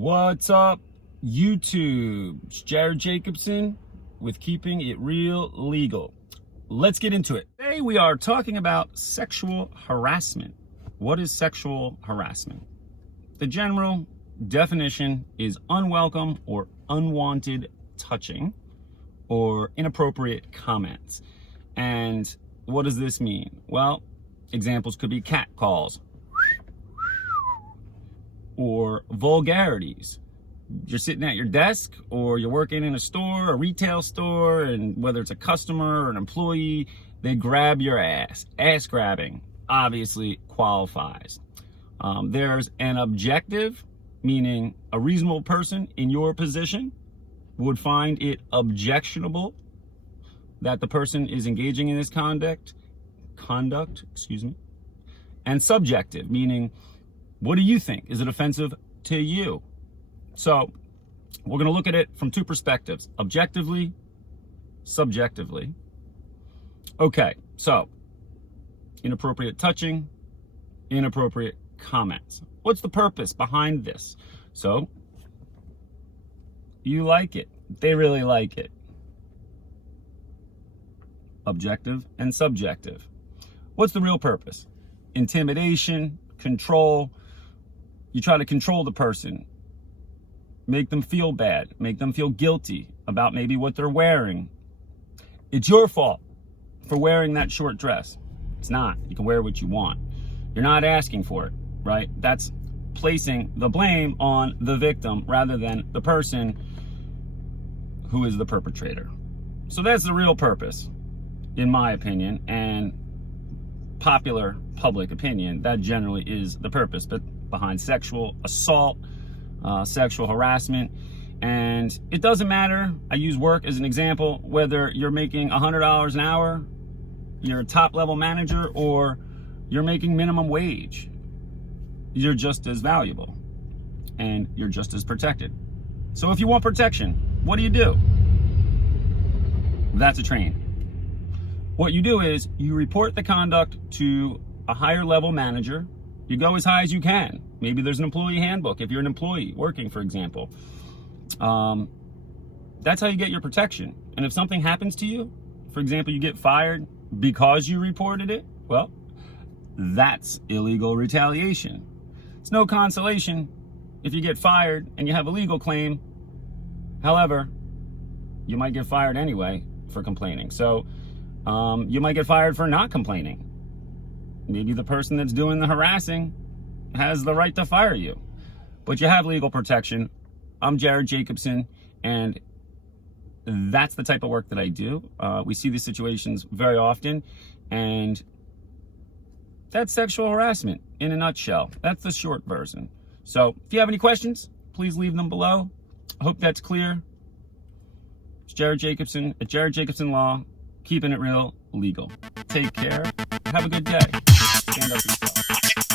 What's up, YouTube? It's Jared Jacobson with Keeping It Real Legal. Let's get into it. Today we are talking about sexual harassment. What is sexual harassment? The general definition is unwelcome or unwanted touching or inappropriate comments. And what does this mean? Well, examples could be cat calls or vulgarities. You're sitting at your desk or you're working in a store, a retail store, and whether it's a customer or an employee, they grab your ass. Ass grabbing obviously qualifies. There's an objective, meaning a reasonable person in your position would find it objectionable that the person is engaging in this conduct, and subjective, meaning what do you think? Is it offensive to you? So we're going to look at it from two perspectives, objectively, subjectively. Okay, so inappropriate touching, inappropriate comments. What's the purpose behind this? So you like it. They really like it. Objective and subjective. What's the real purpose? Intimidation, control. You try to control the person, make them feel bad, make them feel guilty about maybe what they're wearing. It's your fault for wearing that short dress. It's not. You can wear what you want. You're not asking for it, right? That's placing the blame on the victim rather than the person who is the perpetrator. So that's the real purpose, in my opinion, and popular public opinion. That generally is the purpose, but behind sexual assault, sexual harassment. And it doesn't matter, I use work as an example, whether you're making $100 an hour, you're a top level manager, or you're making minimum wage. You're just as valuable and you're just as protected. So if you want protection, what do? That's a train. What you do is you report the conduct to a higher level manager. You go as high as you can. Maybe there's an employee handbook if you're an employee working, for example. That's how you get your protection. And if something happens to you, for example, you get fired because you reported it, well, that's illegal retaliation. It's no consolation if you get fired and you have a legal claim. However, you might get fired anyway for complaining. So you might get fired for not complaining. Maybe the person that's doing the harassing has the right to fire you, but you have legal protection. I'm Jared Jacobson, and that's the type of work that I do. We see these situations very often, and that's sexual harassment in a nutshell. That's the short version. So if you have any questions, please leave them below. I hope that's clear. It's Jared Jacobson at Jared Jacobson Law, keeping it real legal. Take care. Have a good day. Stand up for yourself.